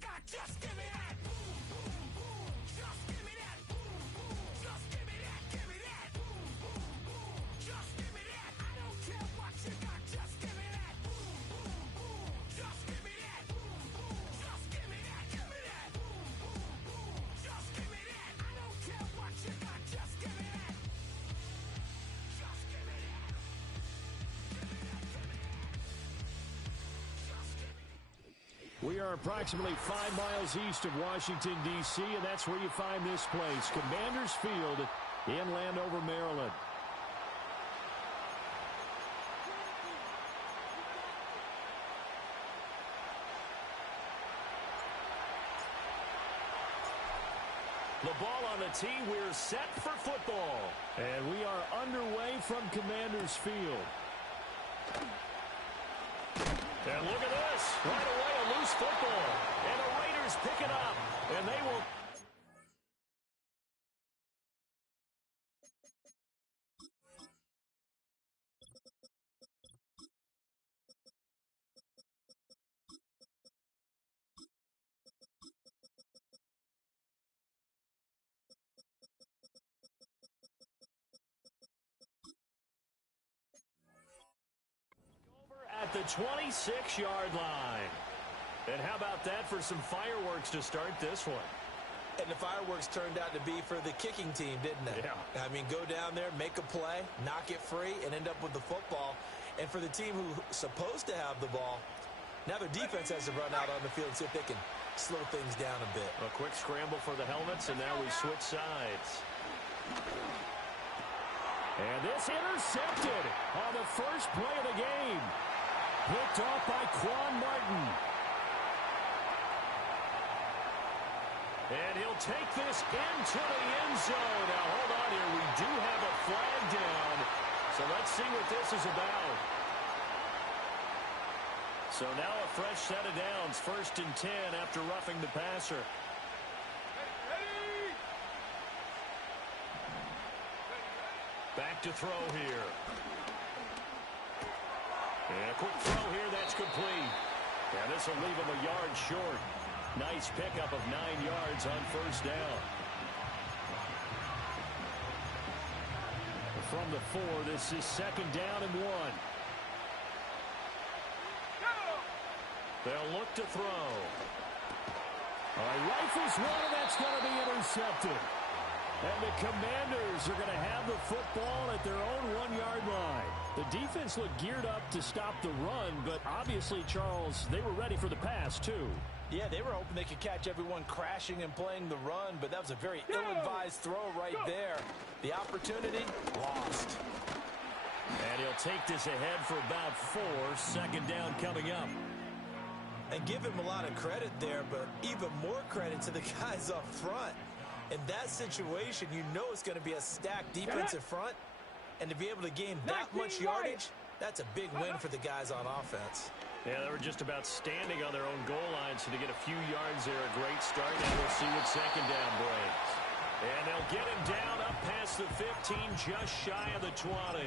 got, just give me that. Boom, boom, boom. Just give me that. Boom, boom. Just give me that. Give me that. Boom, boom, boom. Just give me that. I don't care what you got, just give me that. Boom, boom, boom. Just give me that. Boom, boom. Just give me that. Give me that. Boom, boom, boom. Just give me that. I don't care what you got, just give me that. Just give me that. Give me that. Give me that. Just give me that. We are approximately 5 miles east of Washington, D.C., and that's where you find this place, Commanders Field in Landover, Maryland. The ball on the tee, we're set for football. And we are underway from Commanders Field. And look at this. Right away, a loose football. And the Raiders pick it up. And they will... at the 26-yard line. And how about that for some fireworks to start this one? And the fireworks turned out to be for the kicking team, didn't they? Yeah. I mean, go down there, make a play, knock it free, and end up with the football. And for the team who's supposed to have the ball, now their defense has to run out on the field and see if they can slow things down a bit. A quick scramble for the helmets, and now we switch sides. And this intercepted on the first play of the game. Picked off by Quan Martin. And he'll take this into the end zone. Now, hold on here. We do have a flag down. So let's see what this is about. So now a fresh set of downs. 1st and 10 after roughing the passer. Back to throw here. And a quick throw here, that's complete. And this will leave him a yard short. Nice pickup of 9 yards on 1st down. From the 4, this is 2nd down and 1. They'll look to throw. Rifles one, and that's going to be intercepted. And the Commanders are going to have the football at their own 1-yard line. The defense looked geared up to stop the run, but obviously, Charles, they were ready for the pass, too. Yeah, they were hoping they could catch everyone crashing and playing the run, but that was a very ill-advised throw right there. The opportunity, lost. And he'll take this ahead for about 4. 2nd down coming up. And give him a lot of credit there, but even more credit to the guys up front. In that situation, you know it's going to be a stacked defensive front. And to be able to gain that much yardage, that's a big win for the guys on offense. Yeah, they were just about standing on their own goal line, so to get a few yards there, a great start. And we'll see what 2nd down brings. And they'll get him down up past the 15, just shy of the 20.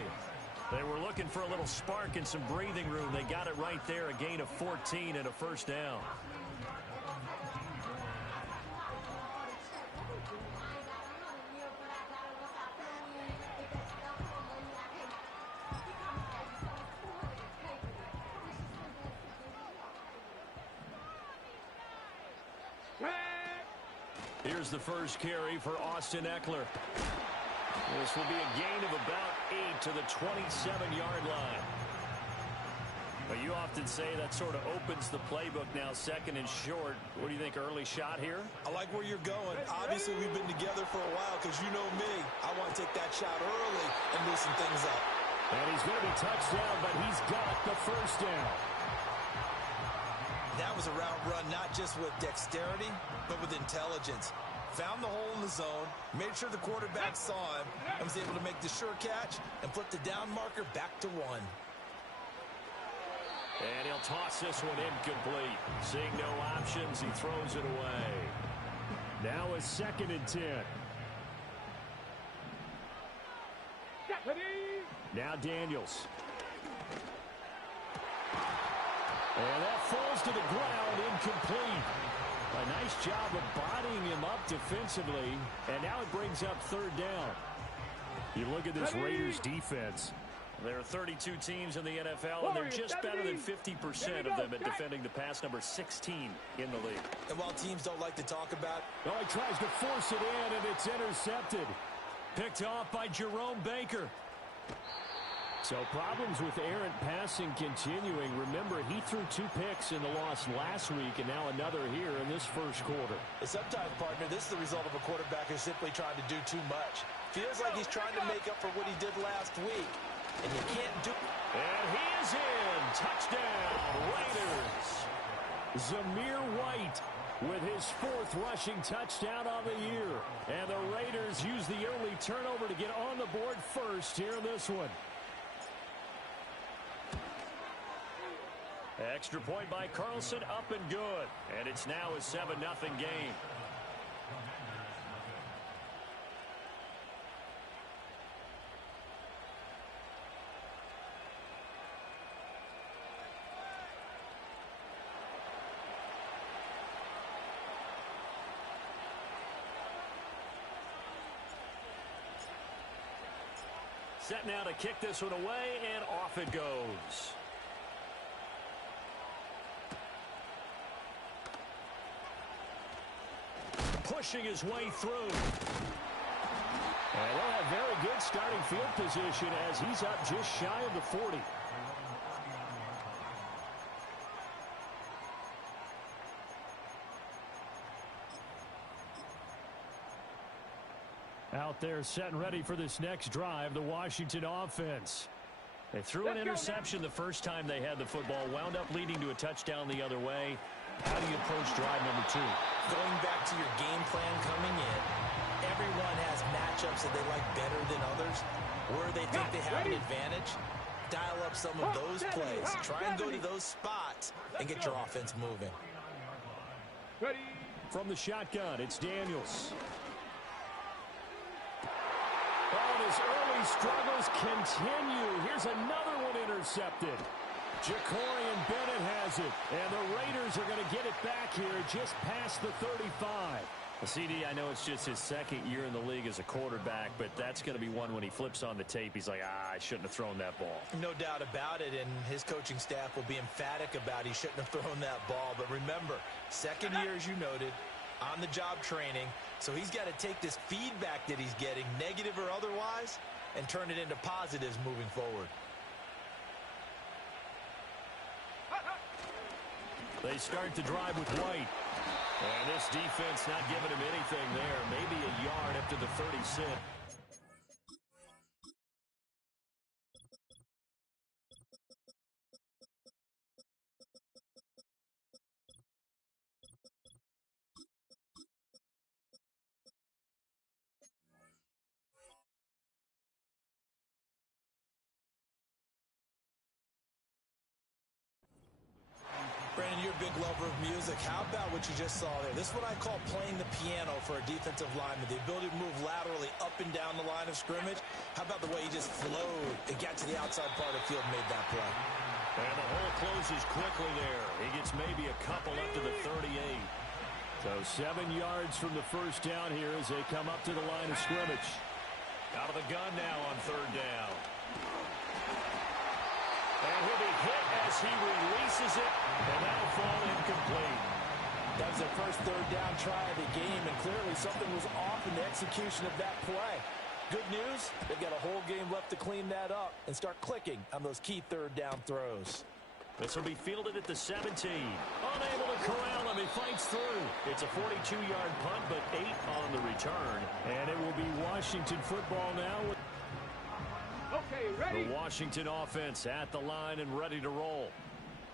They were looking for a little spark and some breathing room. They got it right there, a gain of 14 and a 1st down. Here's the first carry for Austin Eckler. This will be a gain of about 8 to the 27-yard line. But you often say that sort of opens the playbook now, 2nd and short. What do you think, early shot here? I like where you're going. Obviously, we've been together for a while because you know me. I want to take that shot early and loosen things up. And he's going to be touched down, but he's got the 1st down. That was a route run not just with dexterity, but with intelligence. Found the hole in the zone, made sure the quarterback saw him, and was able to make the sure catch and flip the down marker back to 1. And he'll toss this one incomplete. Seeing no options, he throws it away. Now a 2nd and 10. Now Daniels. And that falls to the ground, incomplete. nice job of bodying him up defensively, and now it brings up third down. You look at this Raiders defense. There are 32 teams in the NFL, and they're just better than 50% of them at defending the pass, number 16 in the league. And while teams don't like to talk about... Oh, he tries to force it in, and it's intercepted. Picked off by Jerome Baker. So problems with errant passing continuing. Remember, he threw 2 picks in the loss last week, and now another here in this first quarter. Sometimes, partner, this is the result of a quarterback who's simply trying to do too much. Feels like he's trying to make up for what he did last week, and you can't do... And he is in. Touchdown, Raiders. Zamir White with his 4th rushing touchdown on the year. And the Raiders use the early turnover to get on the board first here in this one. Extra point by Carlson, up and good. And it's now a 7-0 game. Set now to kick this one away, and off it goes. Pushing his way through. And they'll have very good starting field position as he's up just shy of the 40. Out there set and ready for this next drive, the Washington offense. They threw an interception the first time they had the football, wound up leading to a touchdown the other way. How do you approach drive number 2? Going back to your game plan coming in, everyone has matchups that they like better than others, where they think they have an advantage. Dial up some of those plays. Try and go to those spots and get your offense moving. From the shotgun, it's Daniels. Oh, and his early struggles continue. Here's another one intercepted. Jacorian Bennett has it, and the Raiders are going to get it back here just past the 35. Well, CD, I know it's just his 2nd year in the league as a quarterback, but that's going to be one when he flips on the tape. He's like, I shouldn't have thrown that ball. No doubt about it, and his coaching staff will be emphatic about he shouldn't have thrown that ball. But remember, 2nd year, as you noted, on-the-job training, so he's got to take this feedback that he's getting, negative or otherwise, and turn it into positives moving forward. They start to drive with White. And this defense not giving him anything there. Maybe a yard up to the 36. Brandon, you're a big lover of music. How about what you just saw there? This is what I call playing the piano for a defensive lineman. The ability to move laterally up and down the line of scrimmage. How about the way he just flowed and got to the outside part of the field and made that play? And the hole closes quickly there. He gets maybe a couple up to the 38. So 7 yards from the first down here as they come up to the line of scrimmage. Out of the gun now on 3rd down. And he'll be hit as he releases it, and that'll fall incomplete. That was their first 3rd down try of the game, and clearly something was off in the execution of that play. Good news, they've got a whole game left to clean that up and start clicking on those key 3rd down throws. This will be fielded at the 17. Unable to corral him, he fights through. It's a 42-yard punt, but 8 on the return. And it will be Washington football now. Okay, ready. The Washington offense at the line and ready to roll.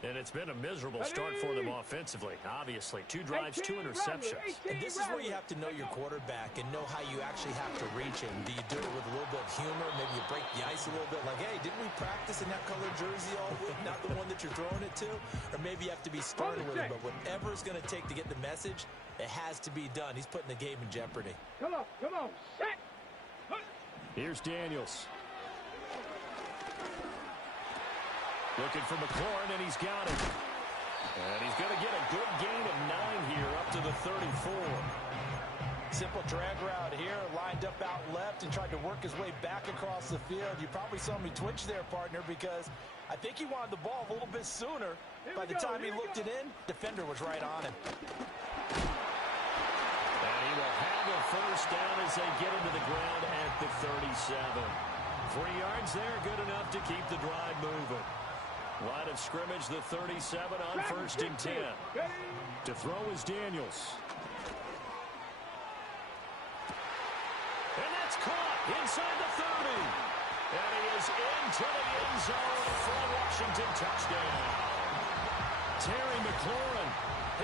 And it's been a miserable start for them offensively. Obviously, 2 drives, 2 interceptions. And this is where you have to know your quarterback and know how you actually have to reach him. Do you do it with a little bit of humor? Maybe you break the ice a little bit. Like, hey, didn't we practice in that colored jersey all week? Not the one that you're throwing it to? Or maybe you have to be stern with him. But whatever it's going to take to get the message, it has to be done. He's putting the game in jeopardy. Come on, set. Here's Daniels. Looking for McLaurin, and he's got it. And he's going to get a good gain of 9 here up to the 34. Simple drag route here, lined up out left and tried to work his way back across the field. You probably saw me twitch there, partner, because I think he wanted the ball a little bit sooner. By the time he looked it in, defender was right on him. And he will have a first down as they get into the ground at the 37. 3 yards there, good enough to keep the drive moving. Line of scrimmage, the 37 on 1st and 10. To throw is Daniels. And that's caught inside the 30. And he is into the end zone for a Washington touchdown. Terry McLaurin,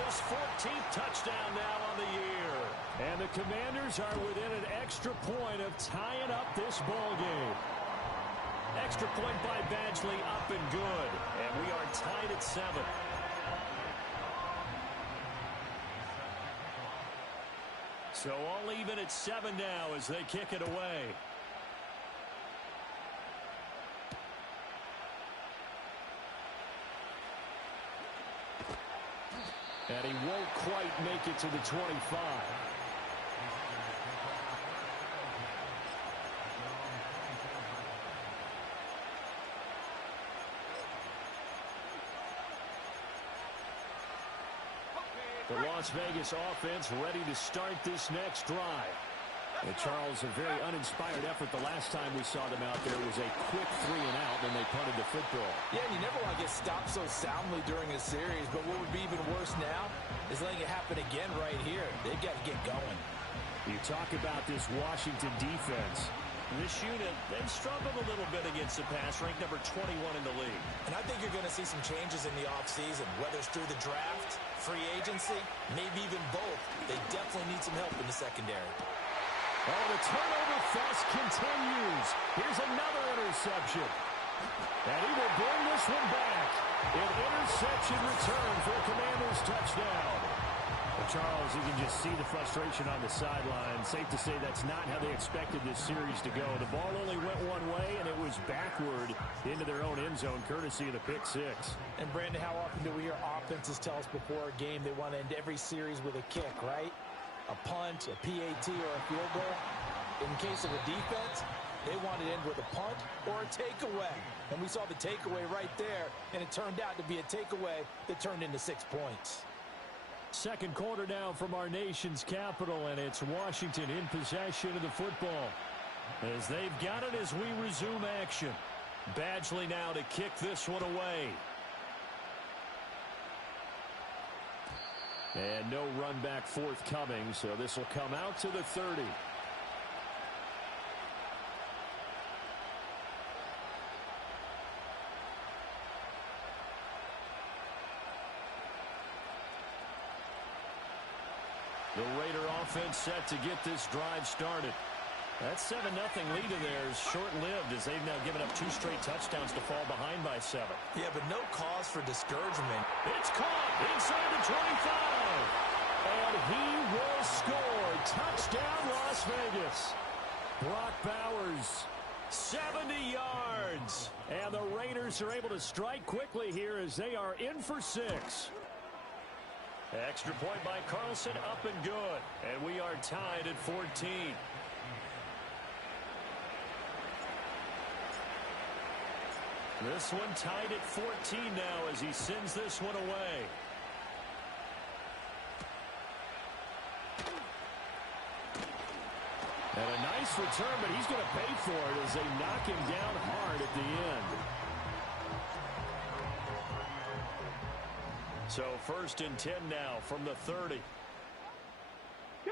his 14th touchdown now on the year. And the Commanders are within an extra point of tying up this ball game. Extra point by Badgley, up and good. And we are tied at 7. So all even at 7 now as they kick it away. And he won't quite make it to the 25. The Las Vegas offense ready to start this next drive. And Charles, a very uninspired effort the last time we saw them out there was a quick 3 and out when they punted the football. Yeah, and you never want to get stopped so soundly during a series, but what would be even worse now is letting it happen again right here. They've got to get going. You talk about this Washington defense. This unit, they've struggled a little bit against the pass, ranked number 21 in the league. And I think you're going to see some changes in the offseason, whether it's through the draft, free agency, maybe even both. They definitely need some help in the secondary. Oh, the turnover fest continues. Here's another interception. And he will bring this one back. An interception return for a Commanders touchdown. Well, Charles, you can just see the frustration on the sideline. Safe to say that's not how they expected this series to go. The ball only went one way, and it was backward into their own end zone, courtesy of the pick 6. And, Brandon, how often do we hear offenses tell us before a game they want to end every series with a kick, right? A punt, a PAT, or a field goal. In case of a defense, they want to end with a punt or a takeaway. And we saw the takeaway right there, and it turned out to be a takeaway that turned into 6 points. Second quarter now from our nation's capital, and it's Washington in possession of the football. As they've got it as we resume action. Badgley now to kick this one away. And no run back forthcoming, so this will come out to the 30. The Raider offense set to get this drive started. That 7-0 lead of theirs short-lived as they've now given up 2 straight touchdowns to fall behind by 7. Yeah, but no cause for discouragement. It's caught inside the 25. And he will score. Touchdown, Las Vegas. Brock Bowers, 70 yards. And the Raiders are able to strike quickly here as they are in for 6. Extra point by Carlson, up and good. And we are tied at 14. This one tied at 14 now as he sends this one away. And a nice return, but he's going to pay for it as they knock him down hard at the end. So 1st and 10 now from the 30. Go!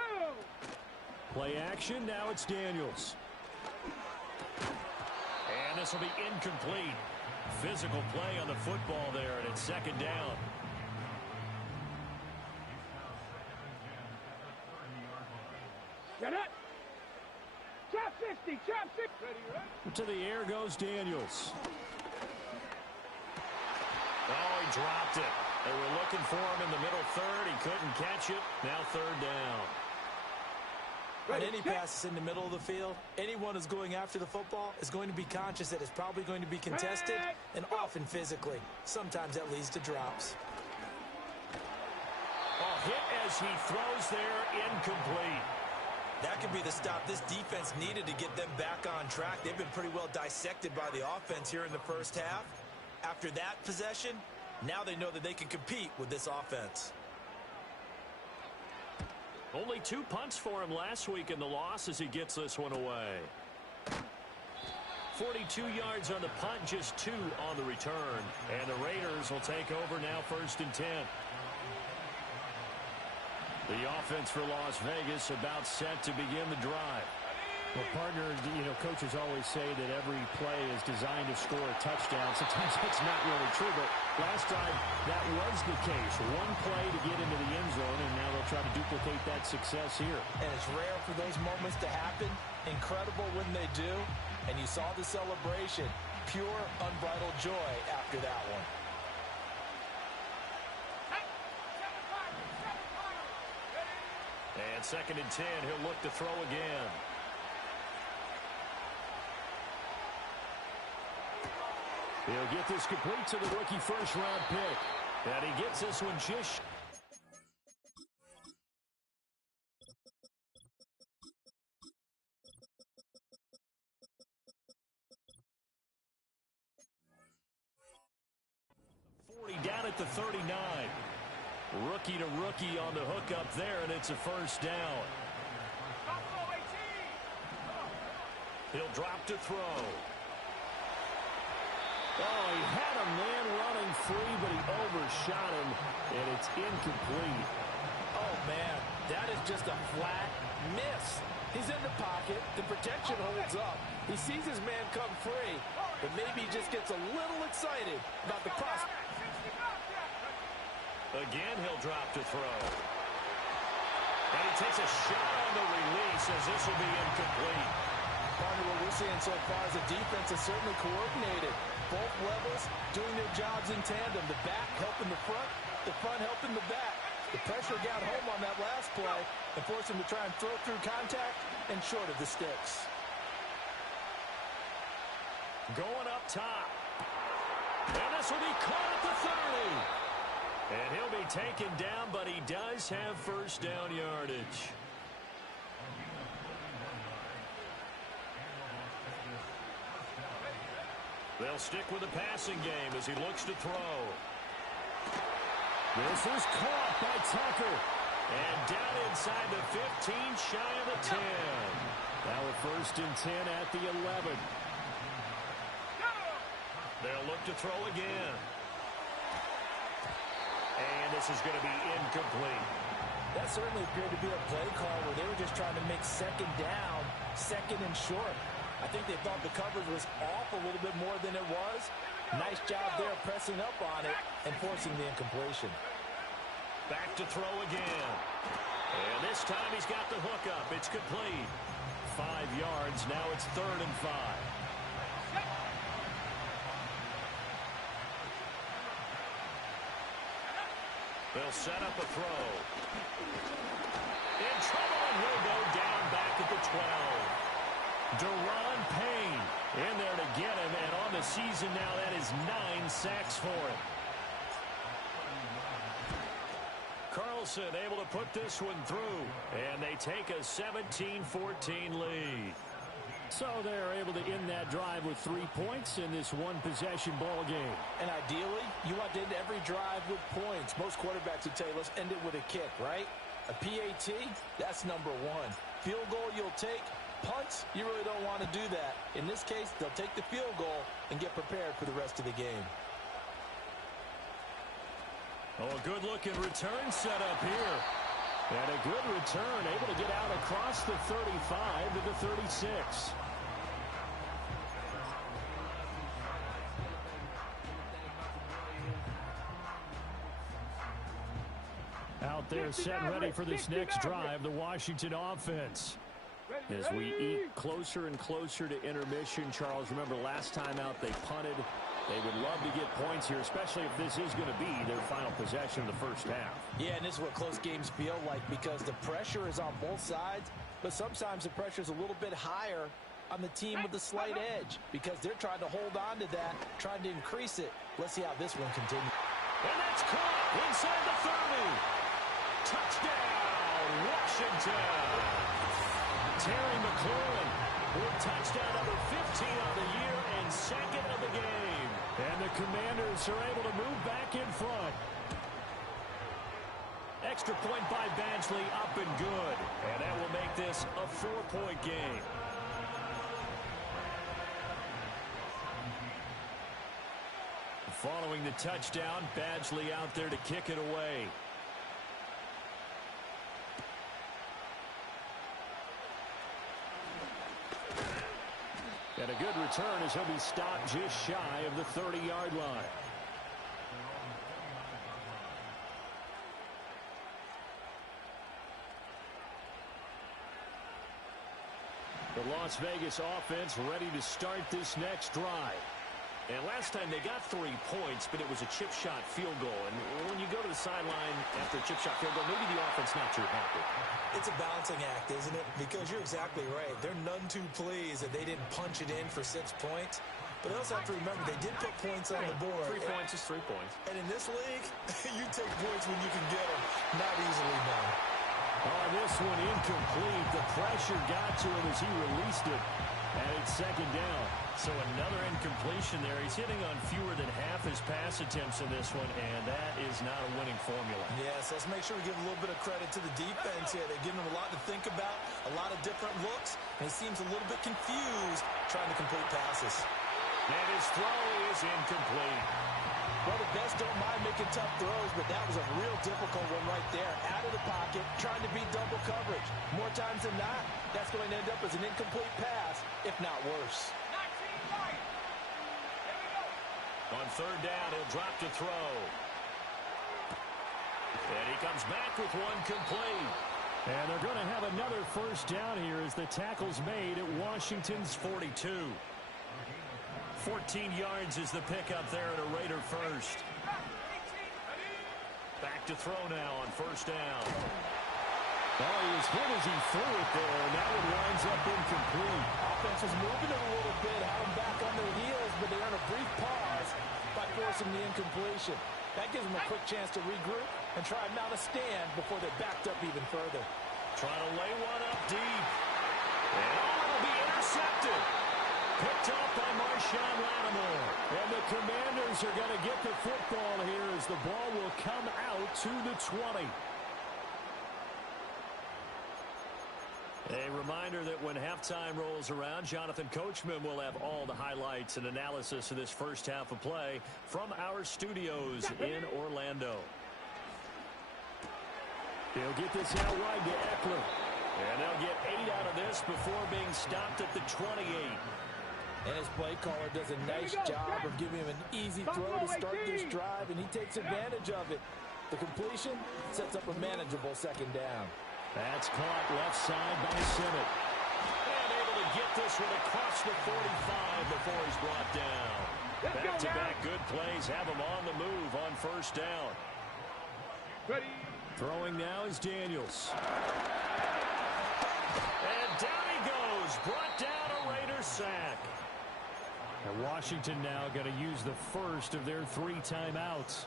Play action, now it's Daniels. And this will be incomplete. Physical play on the football there, and it's 2nd down. Get it! Chop 60! Chop 60! Ready? To the air goes Daniels. Oh, he dropped it. They were looking for him in the middle 3rd. He couldn't catch it. Now 3rd down. On any passes in the middle of the field, anyone who's going after the football is going to be conscious that it's probably going to be contested and often physically. Sometimes that leads to drops. Oh, hit as he throws there, incomplete. That could be the stop this defense needed to get them back on track. They've been pretty well dissected by the offense here in the first half. After that possession, now they know that they can compete with this offense. Only 2 punts for him last week in the loss as he gets this one away. 42 yards on the punt, just 2 on the return. And the Raiders will take over now, 1st and 10. The offense for Las Vegas about set to begin the drive. Well, partner, coaches always say that every play is designed to score a touchdown. Sometimes that's not really true, but last time that was the case. One play to get into the end zone, and now they'll try to duplicate that success here. And it's rare for those moments to happen. Incredible when they do. And you saw the celebration. Pure, unbridled joy after that one. And 2nd and 10, he'll look to throw again. He'll get this complete to the rookie first-round pick. And he gets this one just... down at the 39. Rookie to rookie on the hook up there, and it's a 1st down. He'll drop to throw. Oh, he had a man running free, but he overshot him, and it's incomplete. Oh, man, that is just a flat miss. He's in the pocket. The protection holds up. He sees his man come free, but maybe he just gets a little excited about the prospect. Again, he'll drop to throw. And he takes a shot on the release as this will be incomplete. Partner, what we're seeing so far is the defense is certainly coordinated. Both levels doing their jobs in tandem. The back helping the front helping the back. The pressure got home on that last play and forced him to try and throw through contact and short of the sticks. Going up top. And this will be caught at the 30. And he'll be taken down, but he does have 1st down yardage. They'll stick with the passing game as he looks to throw. This is caught by Tucker. And down inside the 15, shy of the 10. Now a 1st and 10 at the 11. They'll look to throw again. And this is going to be incomplete. That certainly appeared to be a play call where they were just trying to make 2nd down, 2nd and short. I think they thought the coverage was off a little bit more than it was. Nice job there pressing up on it and forcing the incompletion. Back to throw again. And this time he's got the hook up. It's complete. 5 yards. Now it's 3rd and 5. They'll set up a throw. In trouble, and he'll go down back at the 12. Deron Payne in there to get him, and on the season now, that is 9 sacks for him. Carlson able to put this one through, and they take a 17-14 lead. So they're able to end that drive with 3 points in this one-possession ball game. And ideally, you want to end every drive with points. Most quarterbacks would tell you, let's end it with a kick, right? A PAT, that's number 1. Field goal you'll take. Punts, you really don't want to do that. In this case, they'll take the field goal and get prepared for the rest of the game. Oh, a good-looking return set up here. And a good return, able to get out across the 35 to the 36. Out there, set and ready for this next drive, the Washington offense. As we eat closer and closer to intermission, Charles, remember last time out they punted. They would love to get points here, especially if this is going to be their final possession of the first half. Yeah, and this is what close games feel like because the pressure is on both sides, but sometimes the pressure is a little bit higher on the team with the slight edge because they're trying to hold on to that, trying to increase it. Let's see how this one continues. And that's caught inside the 30. Touchdown. down. Terry McLaurin with touchdown number 15 on the year and second of the game. And the Commanders are able to move back in front. Extra point by Badgley, up and good. And that will make this a 4-point game. Following the touchdown, Badgley out there to kick it away. And a good return as he'll be stopped just shy of the 30-yard line. The Las Vegas offense ready to start this next drive. And last time they got 3 points, but it was a chip shot field goal. And when you go to the sideline after a chip shot field goal, maybe the offense not too happy. It's a balancing act, isn't it? Because you're exactly right. They're none too pleased that they didn't punch it in for 6 points. But also have to remember, they did put points on the board. 3 points is 3 points. And in this league, you take points when you can get them. Not easily done. Oh, this one incomplete. The pressure got to him as he released it. And it's second down. So another incompletion there. He's hitting on fewer than half his pass attempts in this one, and that is not a winning formula. Yes, let's make sure we give a little bit of credit to the defense here. They're giving him a lot to think about, a lot of different looks, and he seems a little bit confused trying to complete passes. And his throw is incomplete. Well, the best don't mind making tough throws, but that was a real difficult one right there. Out of the pocket, trying to beat double coverage. More times than not, that's going to end up as an incomplete pass, if not worse. On third down, he'll drop to throw. And he comes back with one complete. And they're going to have another first down here as the tackle's made at Washington's 42. 14 yards is the pickup there at a Raider first. Back to throw now on first down. Oh, he was hit as he threw it there. Now it winds up incomplete. Offense was moving it a little bit, had them back on their heels, but they earn a brief pause by forcing the incompletion. That gives them a quick chance to regroup and try and mount a stand before they're backed up even further. Trying to lay one up deep. And it'll be intercepted. Picked off by Marshawn Lattimore. And the Commanders are going to get the football here as the ball will come out to the 20. A reminder that when halftime rolls around, Jonathan Coachman will have all the highlights and analysis of this first half of play from our studios in Orlando. They'll get this out wide to Eckler. And they'll get 8 out of this before being stopped at the 28. And his play caller does a nice job of giving him an easy throw to start this drive, and he takes advantage of it. The completion sets up a manageable second down. That's caught left side by Simmett. And able to get this one across the 45 before he's brought down. Back-to-back good plays have him on the move on first down. Ready. Throwing now is Daniels. And down he goes. Brought down a Raider sack. And Washington now going to use the first of their 3 timeouts.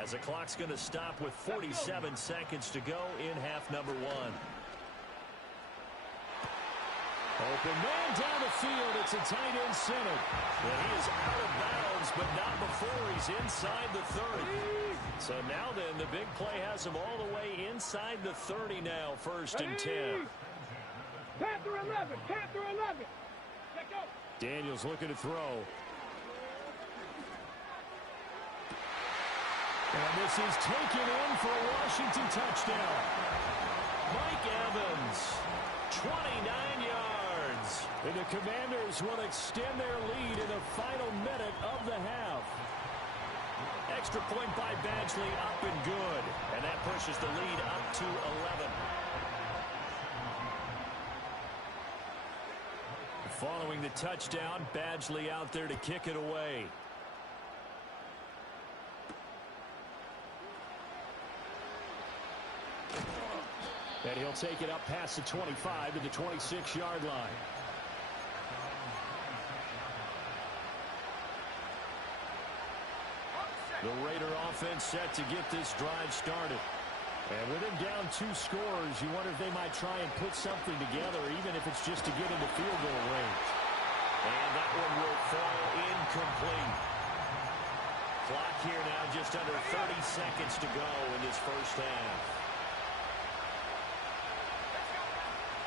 As the clock's going to stop with 47 seconds to go in half number 1. Open man down the field. It's a tight end center. And he is out of bounds, but not before he's inside the 30. So now then, the big play has him all the way inside the 30 now, first and 10. Panther 11. Panther 11. Let go. Daniels looking to throw. And this is taken in for a Washington touchdown. Mike Evans, 29 yards. And the Commanders will extend their lead in the final minute of the half. Extra point by Badgley, up and good. And that pushes the lead up to 11. Following the touchdown, Badgley out there to kick it away. And he'll take it up past the 25 to the 26-yard line. The Raider offense set to get this drive started. And with him down 2 scores, you wonder if they might try and put something together, even if it's just to get into field goal range. And that one will fall incomplete. Clock here now just under 30 seconds to go in this first half.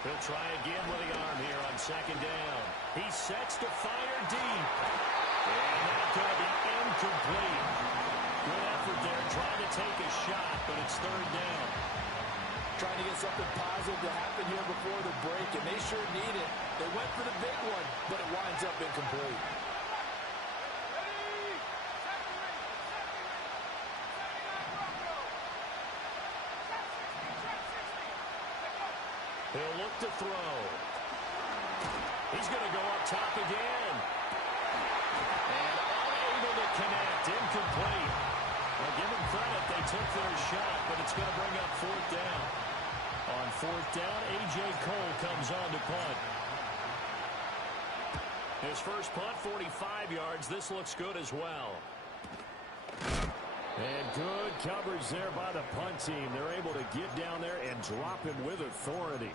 He'll try again with the arm here on second down. He sets to fire deep. And that's going to be incomplete. Good effort there, trying to take a shot, but it's third down. Trying to get something positive to happen here before the break, and they sure need it. They went for the big one, but it winds up incomplete. He'll look to throw. He's going to go up top again. And unable to connect, incomplete. Well, give them credit, they took their shot, but it's going to bring up fourth down. On fourth down, A.J. Cole comes on to punt. His first punt, 45 yards. This looks good as well. And good coverage there by the punt team. They're able to get down there and drop him with authority.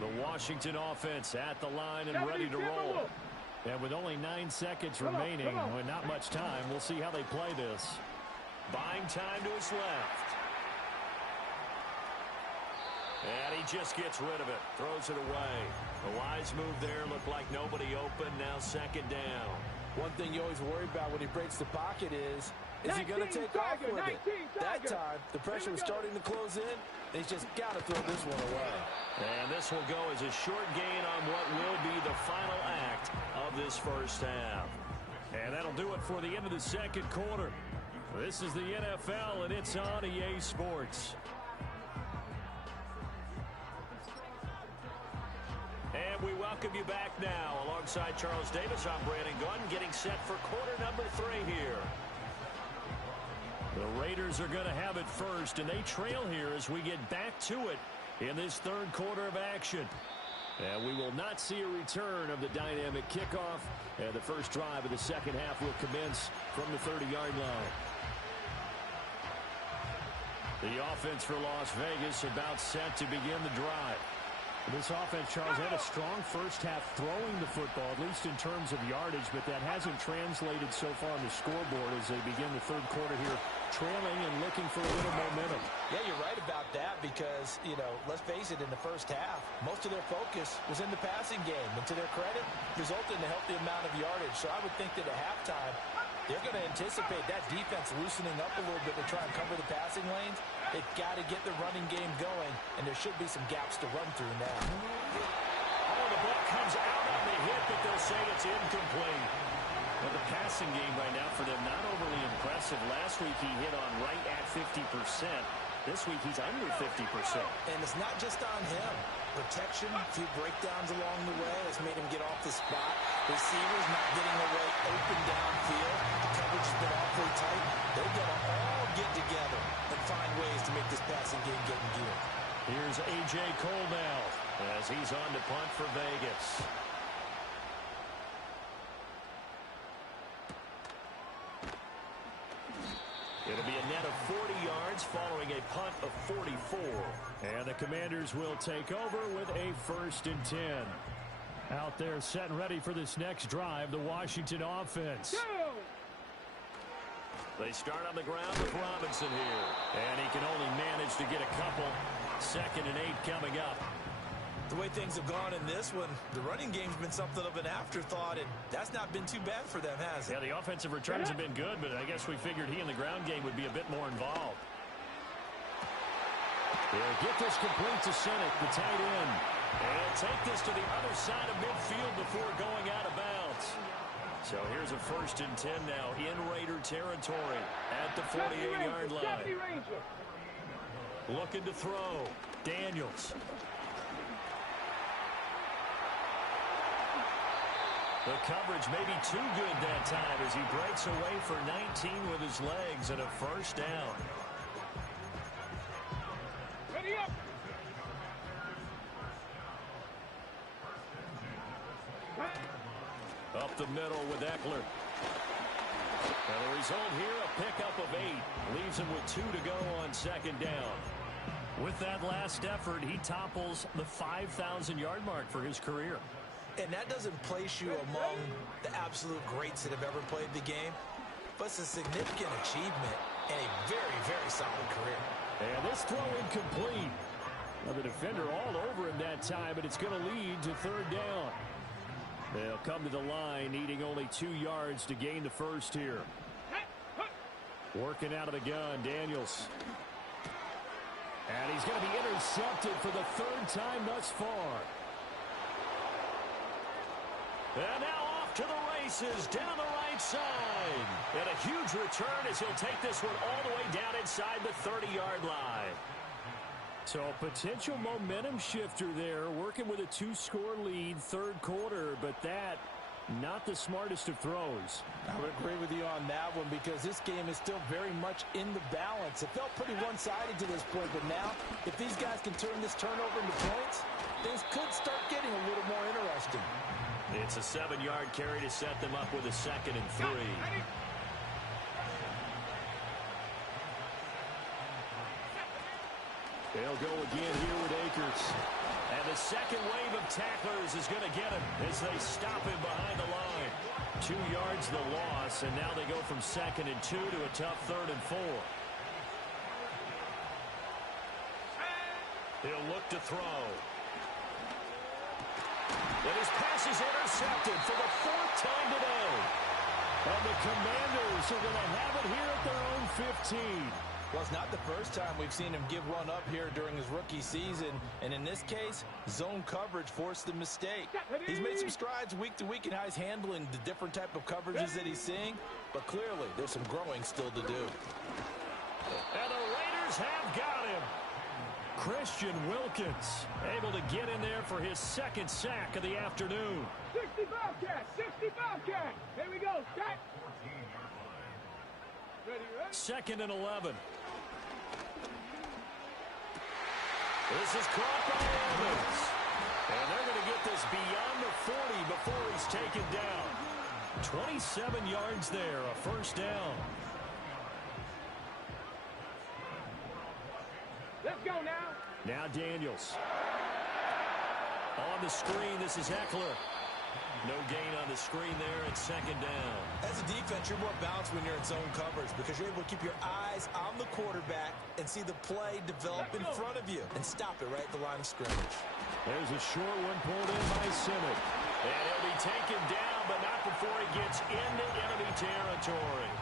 The Washington offense at the line and ready to roll. And with only 9 seconds remaining, and not much time, we'll see how they play this. Buying time to his left. And he just gets rid of it. Throws it away. A wise move there. Looked like nobody open. Now second down. One thing you always worry about when he breaks the pocket is he going to take off with it? That time, the pressure was starting to close in. He's just got to throw this one away. And this will go as a short gain on what will be the final act of this first half. And that'll do it for the end of the second quarter. This is the NFL, and it's on EA Sports. And we welcome you back now. Alongside Charles Davis, I'm Brandon Gunn, getting set for quarter number 3 here. The Raiders are going to have it first, and they trail here as we get back to it in this third quarter of action. And we will not see a return of the dynamic kickoff, and the first drive of the second half will commence from the 30-yard line. The offense for Las Vegas about set to begin the drive. This offense, Charles, had a strong first half throwing the football, at least in terms of yardage, but that hasn't translated so far on the scoreboard as they begin the third quarter here, trailing and looking for a little momentum. Yeah, you're right about that because, let's face it, in the first half, most of their focus was in the passing game. And to their credit, resulted in a healthy amount of yardage. So I would think that at halftime, they're going to anticipate that defense loosening up a little bit to try and cover the passing lanes. They've got to get the running game going, and there should be some gaps to run through now. Oh, the ball comes out on the hit, but they'll say it's incomplete. Well, the passing game right now for them, not overly impressive. Last week he hit on right at 50%. This week he's under 50%. And it's not just on him. Protection, a few breakdowns along the way has made him get off the spot. Receivers not getting away open downfield. The coverage has been awfully tight. They've got to all get together and find ways to make this passing game get in gear. Here's A.J. Cole now as he's on to punt for Vegas. It'll be a net of 40 yards following a punt of 44. And the Commanders will take over with a 1st and 10. Out there set and ready for this next drive, the Washington offense. They start on the ground with Robinson here. And he can only manage to get a couple. 2nd and 8 coming up. The way things have gone in this one, the running game's been something of an afterthought, and that's not been too bad for them, has it? Yeah, the offensive returns have been good, but I guess we figured he in the ground game would be a bit more involved. They'll get this complete to Senate, the tight end. And take this to the other side of midfield before going out of bounds. So here's a 1st and 10 now in Raider territory at the 48-yard line. Looking to throw. Daniels. The coverage may be too good that time as he breaks away for 19 with his legs and a 1st down. Ready up. Up the middle with Eckler. And the result here, a pickup of 8. Leaves him with 2 to go on second down. With that last effort, he topples the 5,000-yard mark for his career. And that doesn't place you among the absolute greats that have ever played the game, but it's a significant achievement and a very, very solid career. And this throw incomplete. Well, the defender all over him that time, but it's going to lead to third down. They'll come to the line, needing only 2 yards to gain the first here. Working out of the gun, Daniels. And he's going to be intercepted for the 3rd time thus far. And now off to the races, down the right side. And a huge return as he'll take this one all the way down inside the 30-yard line. So a potential momentum shifter there, working with a 2-score lead, third quarter, but that, not the smartest of throws. I would agree with you on that one because this game is still very much in the balance. It felt pretty one-sided to this point, but now, if these guys can turn this turnover into points, things could start getting a little more interesting. It's a 7-yard carry to set them up with a 2nd and 3. They'll go again here with Akers. And the second wave of tacklers is going to get him as they stop him behind the line. 2 yards the loss, and now they go from 2nd and 2 to a tough 3rd and 4. He'll look to throw. And his pass is intercepted for the 4th time today. And the Commanders are going to have it here at their own 15. Well, it's not the first time we've seen him give one up here during his rookie season. And in this case, zone coverage forced the mistake. He's made some strides week to week in how he's handling the different type of coverages that he's seeing. But clearly, there's some growing still to do. And the Raiders have got him. Christian Wilkins able to get in there for his 2nd sack of the afternoon. 60 Bobcat, 60 Bobcat. Here we go, Scott. Ready? 2nd and 11. This is caught by Evans. And they're going to get this beyond the 40 before he's taken down. 27 yards there, a 1st down. Let's go now. Now Daniels. On the screen, this is Eckler. No gain on the screen there at 2nd down. As a defense, you're more balanced when you're in zone coverage because you're able to keep your eyes on the quarterback and see the play develop in front of you and stop it right at the line of scrimmage. There's a short one pulled in by Simmons. And he'll be taken down, but not before he gets into enemy territory.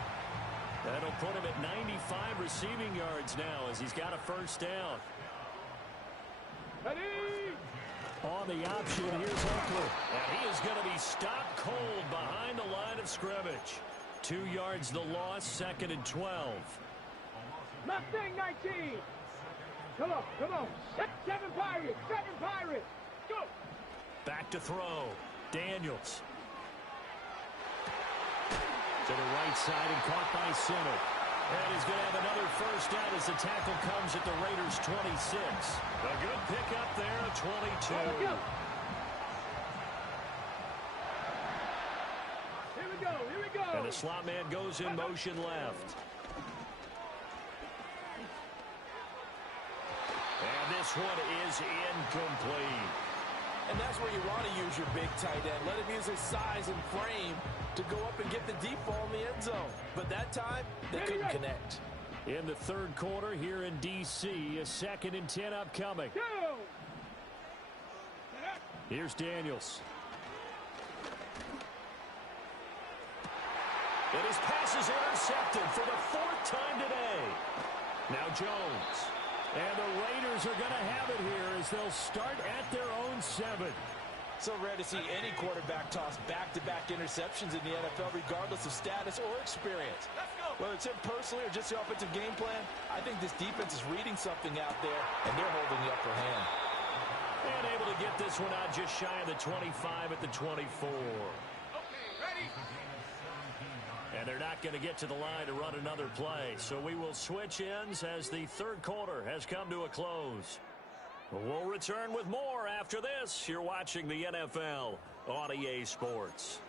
That'll put him at 95 receiving yards now as he's got a 1st down. Ready? On the option, here's Eckler. And he is going to be stopped cold behind the line of scrimmage. 2 yards the loss, 2nd and 12. Mustang 19. Come on, come on. 7 Pirates, 7 Pirates. Go. Back to throw. Daniels. To the right side and caught by Simmons. And he's going to have another 1st down as the tackle comes at the Raiders' 26. A good pickup there, 22. Here we go, here we go. And the slot man goes in motion left. And this one is incomplete. And that's where you want to use your big tight end. Let him use his size and frame to go up and get the deep ball in the end zone. But that time, they couldn't connect. In the 3rd quarter here in D.C., a 2nd and 10 upcoming. Go. Here's Daniels. And his pass is intercepted for the 4th time today. Now Jones. And the Raiders are going to have it here as they'll start at their own 7. So rare to see any quarterback toss back-to-back interceptions in the NFL, regardless of status or experience. Whether it's him personally or just the offensive game plan, I think this defense is reading something out there, and they're holding the upper hand. And able to get this one out just shy of the 25 at the 24. And they're not going to get to the line to run another play. So we will switch ends as the 3rd quarter has come to a close. We'll return with more after this. You're watching the NFL on EA Sports.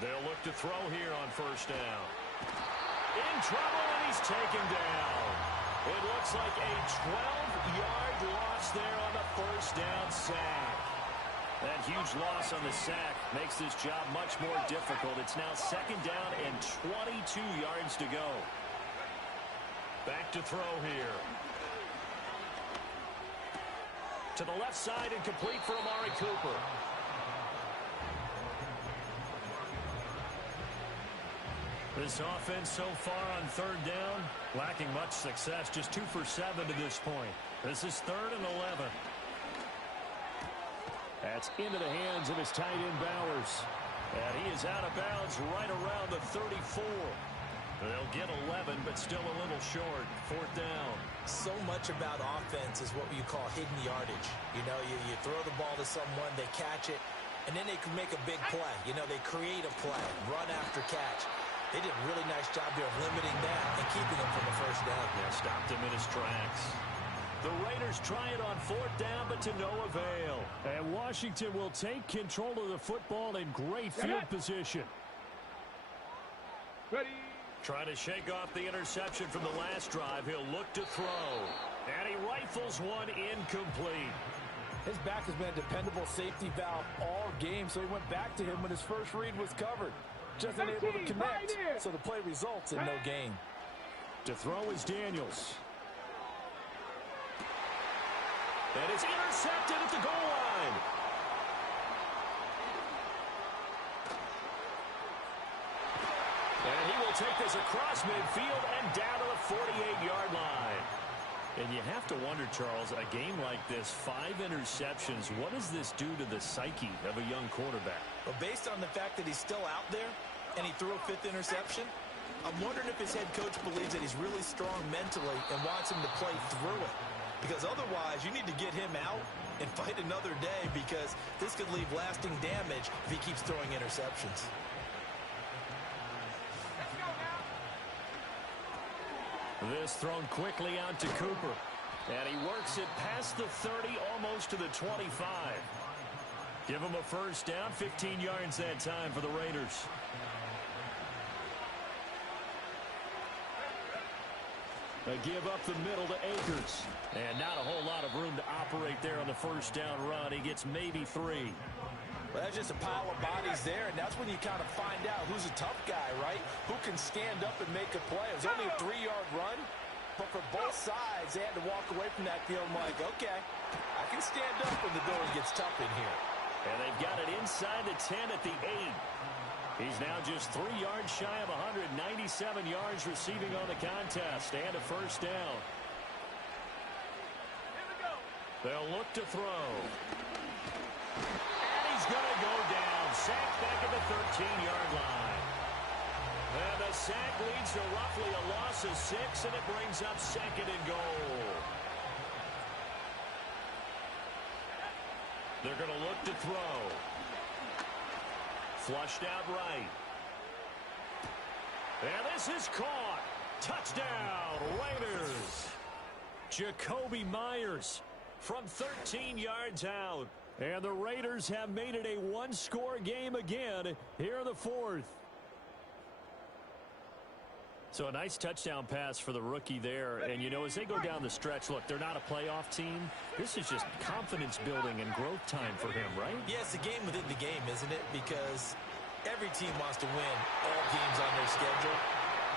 They'll look to throw here on first down. In trouble, and he's taken down. It looks like a 12-yard loss there on the first down sack. That huge loss on the sack makes this job much more difficult. It's now second down and 22 yards to go. Back to throw here. To the left side and complete for Amari Cooper. This offense so far on third down, lacking much success. Just 2 for 7 to this point. This is 3rd and 11. That's into the hands of his tight end, Bowers. And he is out of bounds right around the 34. They'll get 11, but still a little short. 4th down. So much about offense is what you call hidden yardage. You know, you throw the ball to someone, they catch it, and then they can make a big play. You know, they create a play, run after catch. They did a really nice job here of limiting that and keeping him from the first down. Yeah, stopped him in his tracks. The Raiders try it on 4th down, but to no avail. And Washington will take control of the football in great field position. Ready. Trying to shake off the interception from the last drive. He'll look to throw. And he rifles one incomplete. His back has been a dependable safety valve all game, so he went back to him when his first read was covered. Just unable to connect, so the play results in no gain. To throw is Daniels. And it's intercepted at the goal line. And he will take this across midfield and down to the 48-yard line. And you have to wonder, Charles, a game like this, 5 interceptions, what does this do to the psyche of a young quarterback? But based on the fact that he's still out there and he threw a 5th interception, I'm wondering if his head coach believes that he's really strong mentally and wants him to play through it. Because otherwise, you need to get him out and fight another day, because this could leave lasting damage if he keeps throwing interceptions. This thrown quickly out to Cooper. And he works it past the 30, almost to the 25. Give him a first down, 15 yards that time for the Raiders. They give up the middle to Akers. And not a whole lot of room to operate there on the first down run. He gets maybe 3. Well, that's just a pile of bodies there, and that's when you kind of find out who's a tough guy, right? Who can stand up and make a play. It was only a 3-yard run, but for both sides, they had to walk away from that feeling like, okay, I can stand up when the going gets tough in here. And they've got it inside the 10 at the 8. He's now just 3 yards shy of 197 yards receiving on the contest, and a first down. They'll look to throw. And he's going to go down. Sacked back at the 13-yard line. And the sack leads to roughly a loss of 6, and it brings up 2nd and goal. They're going to look to throw. Flushed out right. And this is caught. Touchdown, Raiders. Jacoby Myers from 13 yards out. And the Raiders have made it a one-score game again here in the 4th. So a nice touchdown pass for the rookie there. And, you know, as they go down the stretch, look, they're not a playoff team. This is just confidence building and growth time for him, right? Yeah, it's a game within the game, isn't it? Because every team wants to win all games on their schedule.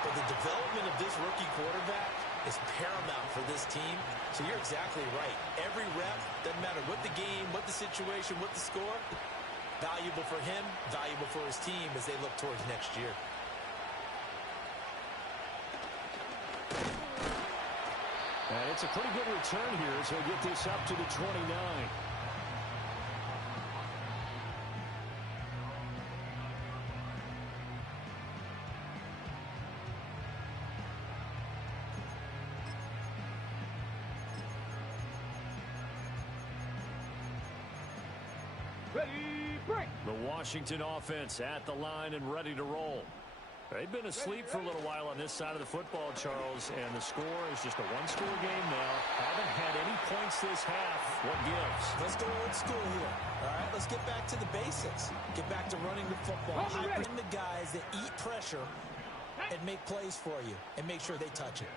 But the development of this rookie quarterback is paramount for this team. So you're exactly right. Every rep, doesn't matter what the game, what the situation, what the score, valuable for him, valuable for his team as they look towards next year. And it's a pretty good return here, so he'll get this up to the 29. Ready, break. The Washington offense at the line and ready to roll. They've been asleep for a little while on this side of the football, Charles, and the score is just a one-score game now. Haven't had any points this half. What gives? Let's go old school here. All right, let's get back to the basics. Get back to running the football. Bring the guys that eat pressure and make plays for you and make sure they touch it.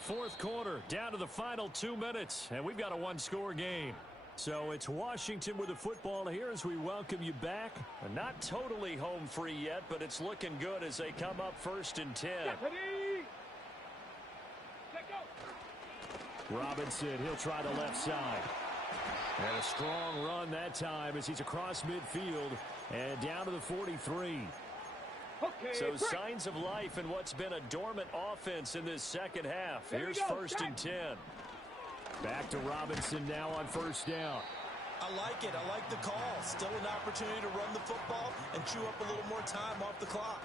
Fourth quarter, down to the final 2 minutes, and we've got a one-score game. So it's Washington with the football here as we welcome you back. Not totally home free yet, but it's looking good as they come up 1st and 10. Robinson, he'll try the left side. And a strong run that time as he's across midfield and down to the 43. So signs of life in what's been a dormant offense in this second half. Here's 1st and 10. Back to Robinson now on 1st down. I like it. I like the call. Still an opportunity to run the football and chew up a little more time off the clock.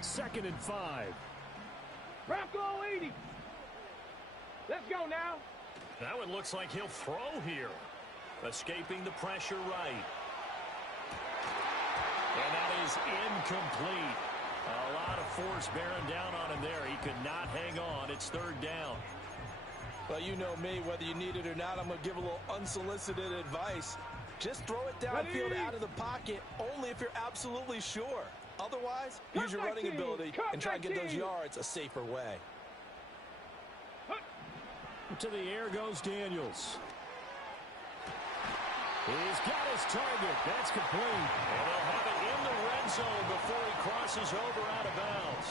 Second and 5. Bronco 80. Let's go now. Now it looks like he'll throw here. Escaping the pressure right. And that is incomplete. A lot of force bearing down on him there. He could not hang on. It's 3rd down. Well, you know me, whether you need it or not, I'm going to give a little unsolicited advice. Just throw it downfield out of the pocket, only if you're absolutely sure. Otherwise, use your running ability and try and get those yards a safer way. To the air goes Daniels. He's got his target. That's complete. And they'll have it in the red zone before he crosses over out of bounds.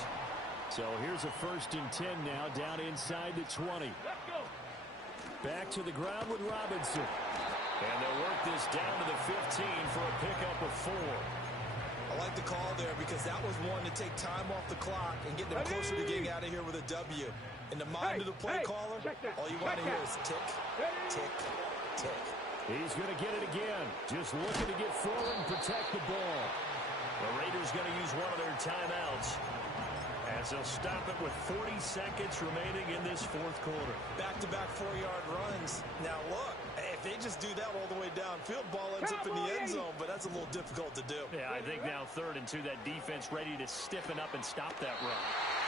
So here's a 1st and 10 now, down inside the 20. Back to the ground with Robinson. And they'll work this down to the 15 for a pickup of 4. I like the call there because that was one to take time off the clock and get them closer to getting out of here with a W. In the mind of the play caller, all you want to hear is tick, tick, tick. He's going to get it again. Just looking to get forward and protect the ball. The Raiders going to use one of their timeouts as they'll stop it with 40 seconds remaining in this 4th quarter. Back-to-back 4-yard runs. Now look, if they just do that all the way downfield, ball ends up in the end zone, but that's a little difficult to do. Yeah, I think now 3rd and 2, that defense ready to stiffen up and stop that run.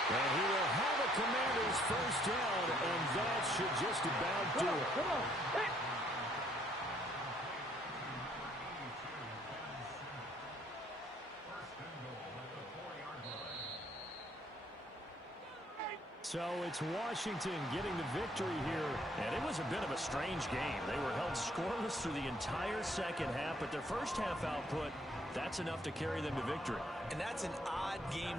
And he will have a Commanders 1st down, and that should just about do it. Come on. Hey. So it's Washington getting the victory here. And it was a bit of a strange game. They were held scoreless through the entire second half, but their first half output, that's enough to carry them to victory. And that's an odd game